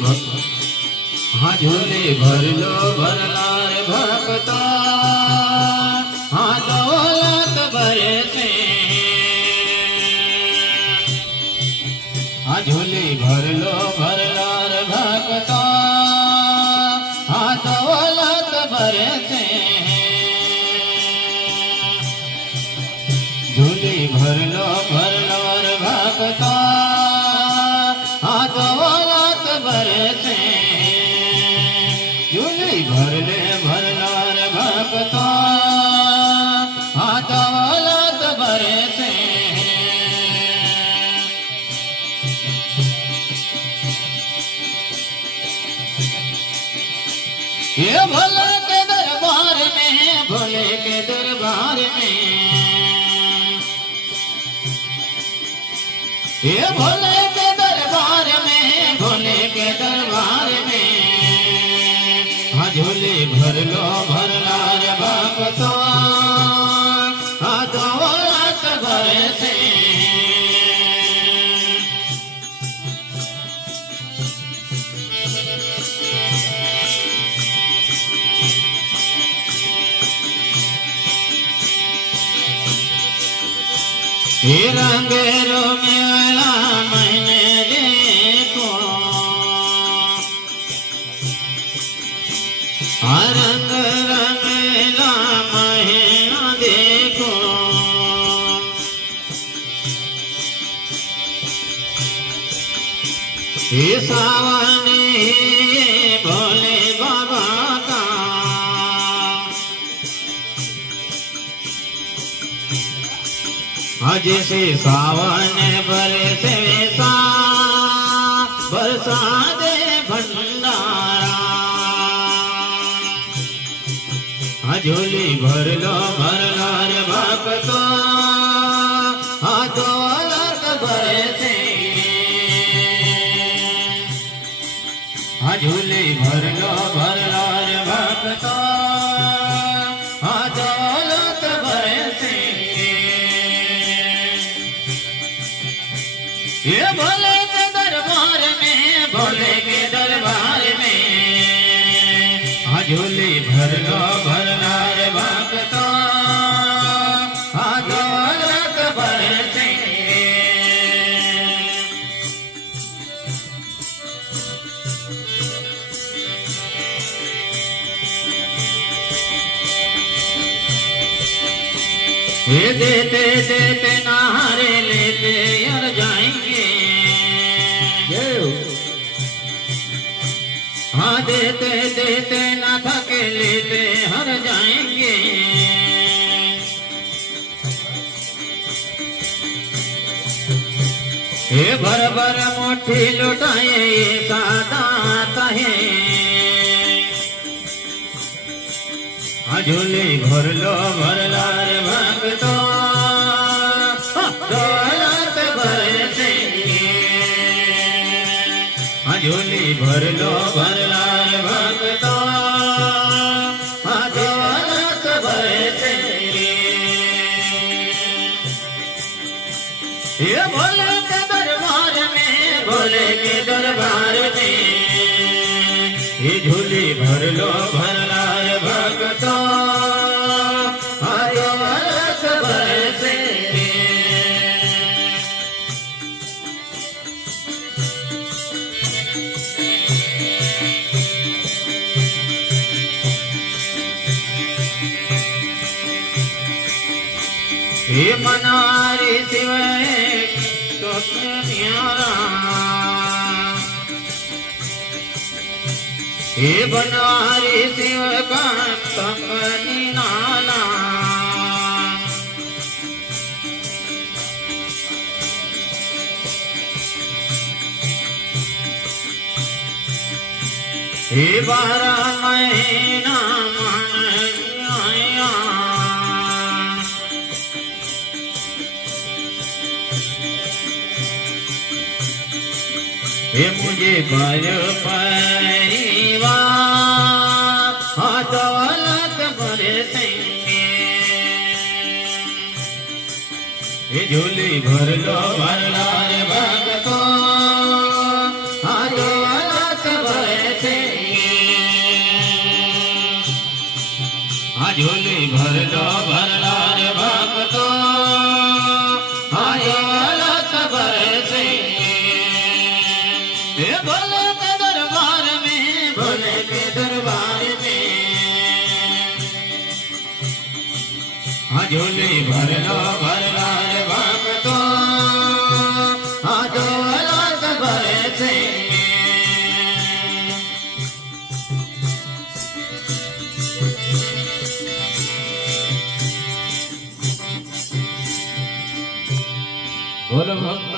हाँ झोली भर लो भरलार भक्ता हाँ दौलत भरे से हाँ झोली भर लो भरलार भक्ता हाँ दौलत भरे से झोली भर लो भरलार भक्ता हाँ दौलत भरे से झोली भर ले भरलार भक्ता हाँ दौलत भरे से ये भोले के दरबार में भोले के दरबार में ये भोले के दरबार में भोले के दरबार में हाँ झोली भर लो भरलार भक्ता हाँ दौलत भरे से ये रंगेरो मेला मैंने देखो रंग रंगेला मैंने देखो ये सावन ये भोले बाबा का जैसे सावन बरसे सा बरसा दे भंडारा झोली भर लो भरलार भक्ता हाँ दौलत भरे से झोली भर लो भरलार भक्ता हाँ दौलत भरे से ये भोले के दरबार में भोले के दरबार में हाँ झोली भर लो भरलार भक्ता हाँ दौलत भरे से ये देते देते नारे लेते यार जाएंगे हाँ देते देते ना थके लेते हर जाएंगे ये भर भर मुट्ठी लुटाए ये सादा है झोली भर लो भरलार भक्ता दौलत भरे से झोली भर लो भरलार भक्ता दौलत भरे से ये भोले के दरबार में भोले के दरबार में ये झोली भर लो भरलार भक्ता दौलत भरे से ये मनारी शिवाय तो न्यारा ये बनारी शिव का तंगनी नाला ये 12 महीना मन आया ये मुझे पर परिवार दौलत भरे सेंगे ये झोली भर लो भरलार भक्तो दौलत આ ઝોલી ભરલો ભરનાર ભક્તો આજે અલગ ભરશે એ ભોલે કે દરબાર में भोले के दरबार में આ ઝોલી ભરલો ભરનાર ભક્તો આજે અલગ ભરશે बोलो भक्त